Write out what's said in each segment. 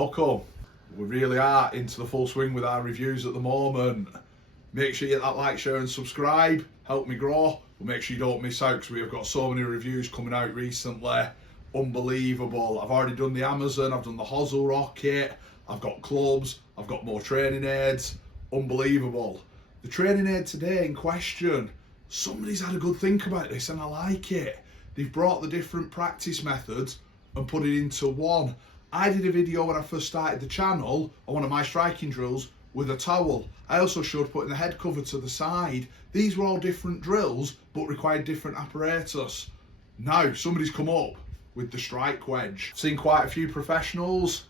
Welcome. We really are into the full swing with our reviews at the moment. Make sure you hit that like, share and subscribe. Help me grow. But make sure you don't miss out because we have got so many reviews coming out recently. Unbelievable. I've already done the Amazon, I've done the hosel rocket, I've got clubs, I've got more training aids. Unbelievable. The training aid today in question, somebody's had a good think about this and I like it. They've brought the different practice methods and put it into one. I did a video when I first started the channel on one of my striking drills with a towel. I also showed putting the head cover to the side. These were all different drills but required different apparatus. Now somebody's come up with the Strike Wedge. I've seen quite a few professionals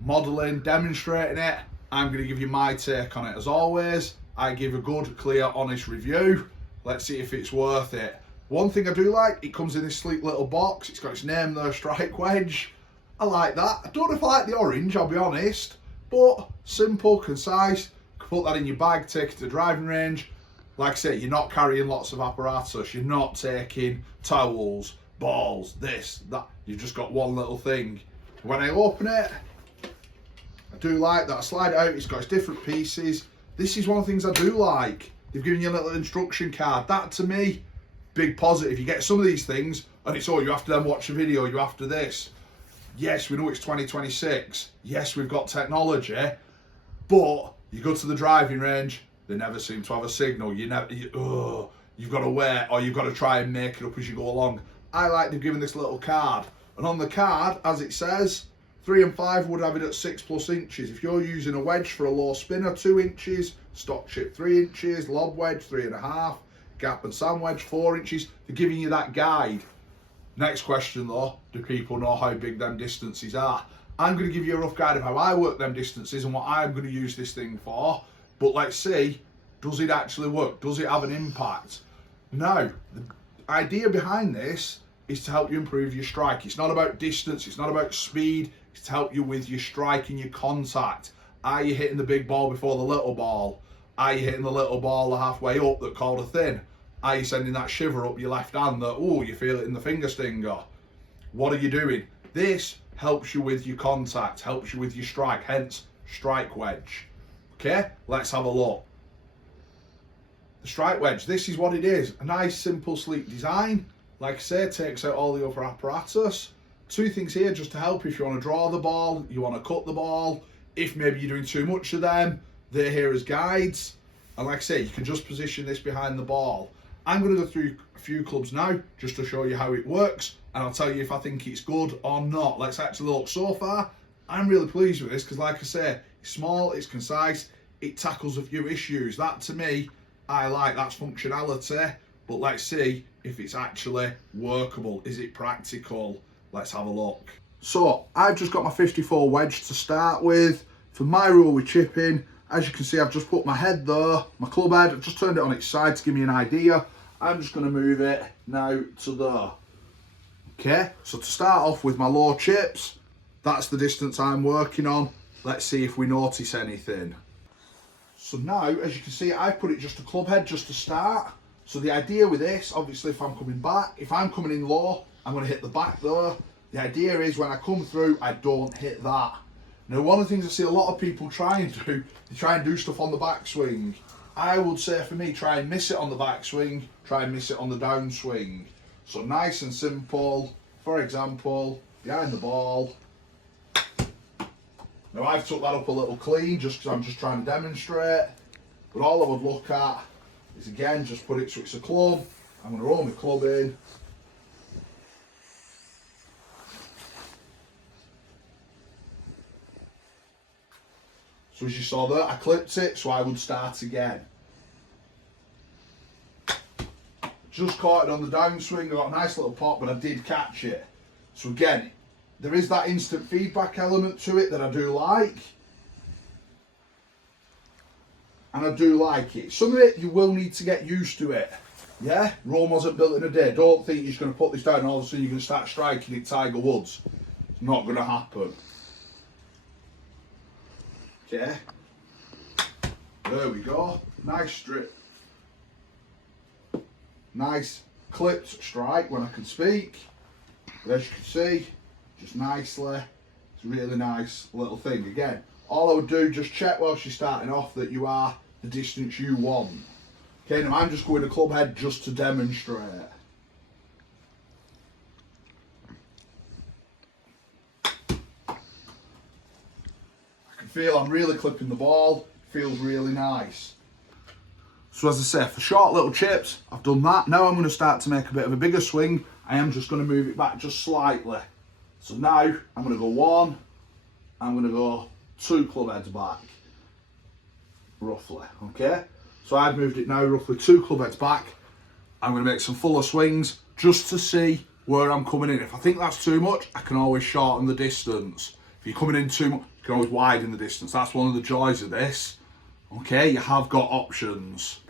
modelling, demonstrating it. I'm going to give you my take on it. As always, I give a good, clear, honest review. Let's see if it's worth it. One thing I do like, it comes in this sleek little box. It's got its name there, Strike Wedge. I like that. I don't know if I like the orange, I'll be honest, but simple, concise. You can put that in your bag, take it to the driving range. Like I say, you're not carrying lots of apparatus. You're not taking towels, balls, this, that. You've just got one little thing. When I open it, I do like that. I slide it out, it's got its different pieces. This is one of the things I do like. They've given you a little instruction card. That to me, big positive. You get some of these things and it's, oh, you have to then watch a video, you have to this. Yes, we know it's 2026. Yes, we've got technology, but you go to the driving range, they never seem to have a signal. You've got to wait, or you've got to try and make it up as you go along. I like they've given this little card, and on the card, as it says, 3 and 5 would have it at 6+ inches. If you're using a wedge for a low spinner, 2 inches, stock chip 3 inches, lob wedge 3.5, gap and sand wedge 4 inches. They're giving you that guide. Next question though, do people know how big them distances are? I'm going to give you a rough guide of how I work them distances and what I'm going to use this thing for. But let's see, does it actually work? Does it have an impact? Now, the idea behind this is to help you improve your strike. It's not about distance, it's not about speed, it's to help you with your strike and your contact. Are you hitting the big ball before the little ball? Are you hitting the little ball the halfway up that called a thin? Are you sending that shiver up your left hand that, oh, you feel it in the finger stinger? What are you doing? This helps you with your contact, helps you with your strike, hence Strike Wedge. Okay, let's have a look. The Strike Wedge, this is what it is. A nice, simple, sleek design. Like I say, takes out all the other apparatus. 2 things here just to help if you want to draw the ball, you want to cut the ball. If maybe you're doing too much of them, they're here as guides. And like I say, you can just position this behind the ball. I'm going to go through a few clubs now just to show you how it works, and I'll tell you if I think it's good or not. Let's actually look. So far, I'm really pleased with this because, like I say, it's small, it's concise, it tackles a few issues. That to me, I like. That's functionality, but let's see if it's actually workable. Is it practical? Let's have a look. So I've just got my 54 wedge to start with. For my rule with chipping, as you can see, I've just put my head there, my club head, I've just turned it on its side to give me an idea. I'm just going to move it now to there. Okay, so to start off with my low chips, that's the distance I'm working on. Let's see if we notice anything. So now, as you can see, I put it just to club head just to start. So the idea with this, obviously if I'm coming back, if I'm coming in low, I'm going to hit the back there. The idea is when I come through, I don't hit that. Now, one of the things I see a lot of people try and do, they try and do stuff on the backswing. I would say for me, try and miss it on the backswing, try and miss it on the downswing. So nice and simple. For example, behind the ball. Now I've took that up a little clean just because I'm just trying to demonstrate. But all I would look at is again, just put it so it's a club. I'm going to roll my club in. So as you saw there, I clipped it, so I would start again. Just caught it on the downswing, I got a nice little pop, but I did catch it. So again, there is that instant feedback element to it that I do like. And I do like it. Some of it, you will need to get used to it. Yeah? Rome wasn't built in a day. Don't think you're just going to put this down and all of a sudden you're going to start striking it Tiger Woods. It's not going to happen. Okay, there we go, nice strip, nice clipped strike when I can speak, but as you can see, just nicely, it's It's a really nice little thing. Again, all I would do, just check whilst you're starting off that you are the distance you want. Okay, now I'm just going to club head just to demonstrate. I can feel I'm really clipping the ball. Feels really nice. So as I say, for short little chips, I've done that. Now I'm going to start to make a bit of a bigger swing. I am just going to move it back just slightly. So now I'm going to go 1, I'm going to go 2 club heads back, roughly, okay? So I've moved it now roughly 2 club heads back. I'm going to make some fuller swings just to see where I'm coming in. If I think that's too much, I can always shorten the distance. If you're coming in too much, you can always widen the distance. That's one of the joys of this. Okay, you have got options.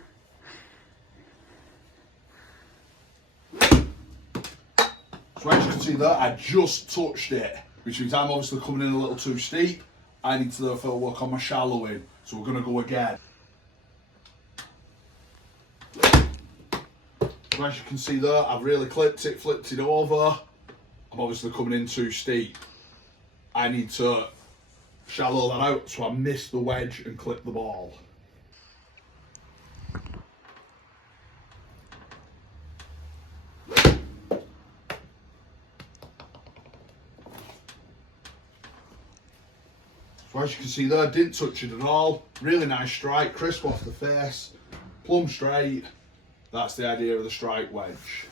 So as you can see there, I just touched it, which means I'm obviously coming in a little too steep. I need to therefore work on my shallowing. So we're going to go again. So as you can see there, I've really clipped it, flipped it over. I'm obviously coming in too steep. I need to shallow that out so I miss the wedge and clip the ball. So as you can see there, didn't touch it at all. Really nice strike, crisp off the face, plumb straight. That's the idea of the strike wedge.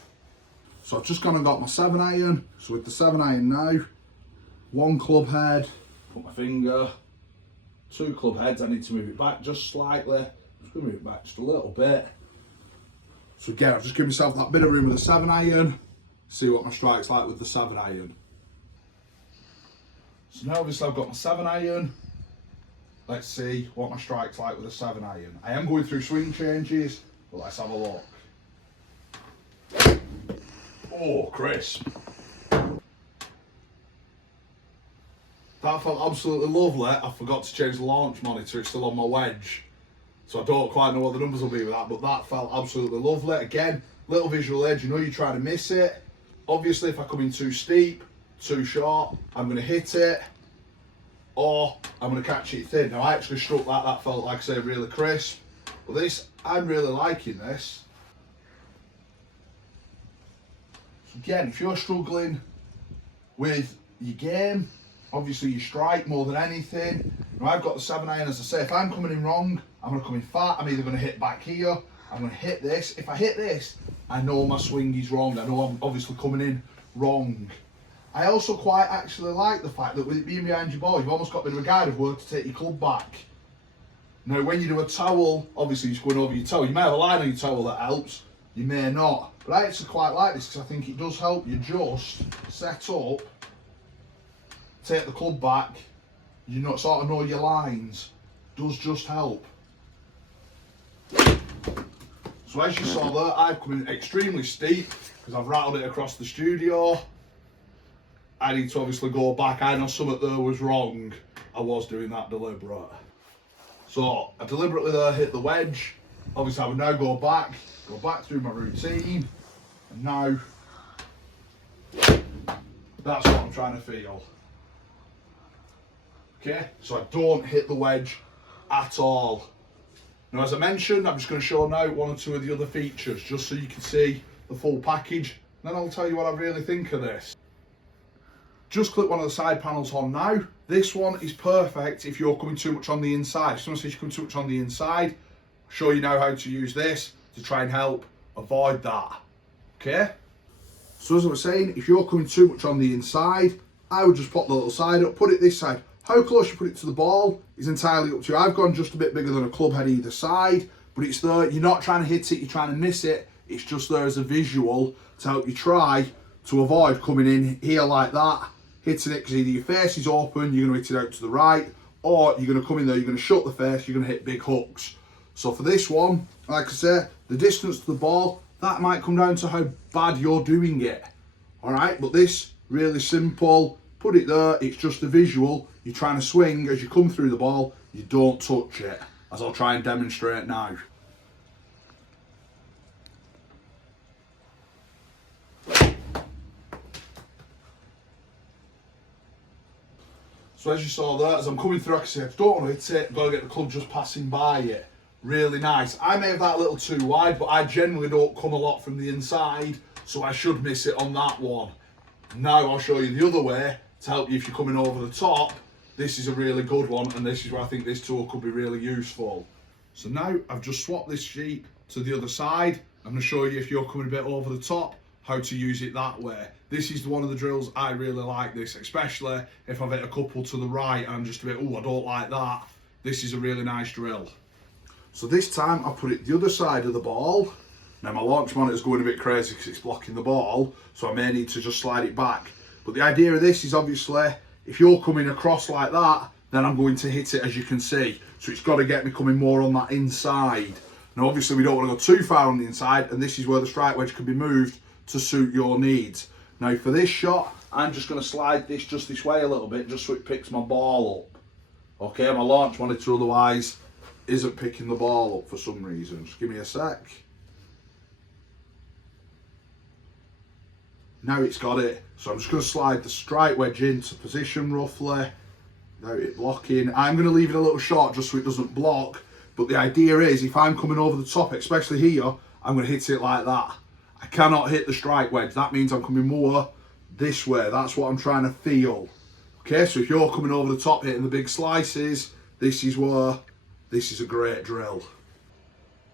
So I've just gone and got my 7-iron. So with the 7-iron now, 1 club head, put my finger, 2 club heads. I need to move it back just slightly. I'm just going to move it back just a little bit. So again, I've just given myself that bit of room with the 7-iron. See what my strike's like with the 7-iron. So now obviously I've got my 7-iron. Let's see what my strike's like with a 7-iron. I am going through swing changes, but let's have a look. Oh, crisp. That felt absolutely lovely. I forgot to change the launch monitor, it's still on my wedge. So I don't quite know what the numbers will be with that, but that felt absolutely lovely. Again, little visual edge, you know you're trying to miss it. Obviously if I come in too steep, too short, I'm going to hit it, or I'm going to catch it thin. Now I actually struck that felt like I say really crisp. But this, I'm really liking this. So again, if you're struggling with your game, obviously you strike more than anything. Now I've got the 7-iron, as I say, if I'm coming in wrong, I'm going to come in fat. I'm either going to hit back here, I'm going to hit this. If I hit this, I know my swing is wrong. I know I'm obviously coming in wrong. I also quite actually like the fact that with it being behind your ball, you've almost got a bit of a guide of where to take your club back. Now when you do a towel, obviously it's going over your towel. You may have a line on your towel that helps, you may not. But I actually quite like this because I think it does help you just set up, take the club back, you know, sort of know your lines. Does just help. So as you saw there, I've come in extremely steep because I've rattled it across the studio. I need to obviously go back. I know something there was wrong. I was doing that deliberate. So I deliberately there hit the wedge. Obviously I would now go back through my routine. And now, that's what I'm trying to feel. Okay, so I don't hit the wedge at all. Now as I mentioned, I'm just going to show now 1 or 2 of the other features, just so you can see the full package. Then I'll tell you what I really think of this. Just click one of the side panels on now. This one is perfect if you're coming too much on the inside. If someone says you're coming too much on the inside, I'll show you now how to use this to try and help avoid that. Okay? So as I was saying, if you're coming too much on the inside, I would just pop the little side up, put it this side. How close you put it to the ball is entirely up to you. I've gone just a bit bigger than a club head either side, but it's there. You're not trying to hit it, you're trying to miss it. It's just there as a visual to help you try to avoid coming in here like that, hitting it, because either your face is open, you're going to hit it out to the right, or you're going to come in there, you're going to shut the face, you're going to hit big hooks. So for this one, like I say, the distance to the ball, that might come down to how bad you're doing it. Alright, but this, really simple, put it there, it's just a visual. You're trying to swing, as you come through the ball, you don't touch it, as I'll try and demonstrate now. So as you saw there, as I'm coming through, I can see I don't want to hit it, I've got to get the club just passing by it. Really nice. I may have that a little too wide, but I generally don't come a lot from the inside, so I should miss it on that one. Now I'll show you the other way to help you if you're coming over the top. This is a really good one, and this is where I think this tool could be really useful. So now I've just swapped this sheep to the other side. I'm going to show you if you're coming a bit over the top, how to use it that way. This is one of the drills I really like this, especially if I've hit a couple to the right and I'm just a bit, oh, I don't like that. This is a really nice drill. So this time I put it the other side of the ball. Now my launch monitor is going a bit crazy because it's blocking the ball, so I may need to just slide it back. But the idea of this is obviously, if you're coming across like that, then I'm going to hit it, as you can see. So it's got to get me coming more on that inside. Now obviously we don't want to go too far on the inside, and this is where the strike wedge can be moved to suit your needs. Now for this shot, I'm just going to slide this just this way a little bit, just so it picks my ball up. Okay, my launch monitor otherwise isn't picking the ball up for some reason. Just give me a sec. Now it's got it. So I'm just going to slide the strike wedge into position roughly. Without it blocking. I'm going to leave it a little short just so it doesn't block. But the idea is, if I'm coming over the top, especially here, I'm going to hit it like that. I cannot hit the strike wedge. That means I'm coming more this way. That's what I'm trying to feel. Okay, so if you're coming over the top, hitting the big slices, this is a great drill.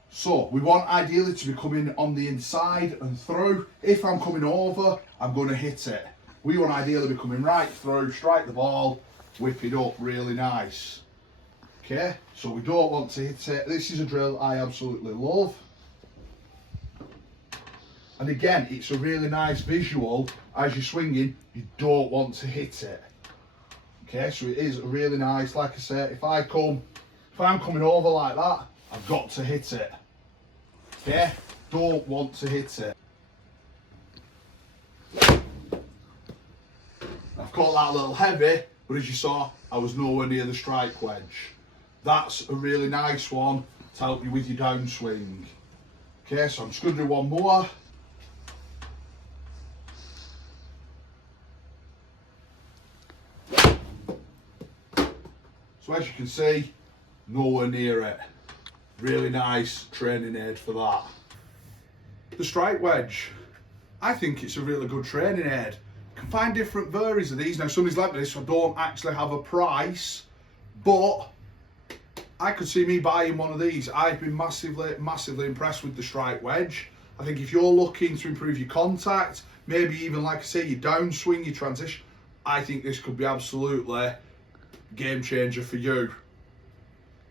So we want ideally to be coming on the inside and through. If I'm coming over, I'm going to hit it. We want ideally be coming right through, strike the ball, whip it up really nice. Okay, so we don't want to hit it. This is a drill I absolutely love. And again, it's a really nice visual. As you're swinging, you don't want to hit it. Okay, so it is really nice. Like I said, if I'm coming over like that, I've got to hit it. Okay, don't want to hit it. I've caught that a little heavy, but as you saw, I was nowhere near the strike wedge. That's a really nice one to help you with your downswing. Okay, so I'm just going to do one more. So as you can see, nowhere near it. Really nice training aid for that. The strike wedge, I think it's a really good training aid. You can find different varieties of these. Now somebody's lent me this, so I don't actually have a price, but I could see me buying one of these. I've been massively impressed with the strike wedge. I think if you're looking to improve your contact, maybe even like I say, your downswing, your transition, I think this could be absolutely game changer for you.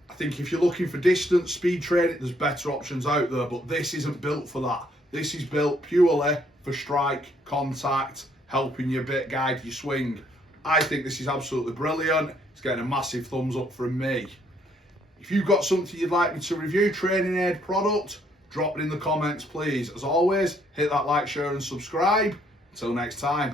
I think if you're looking for distance, speed training, there's better options out there, but this isn't built for that. This is built purely for strike, contact, helping you a bit guide your swing. I think this is absolutely brilliant. It's getting a massive thumbs up from me. If you've got something you'd like me to review, training aid product, drop it in the comments please. As always, hit that like, share and subscribe. Until next time.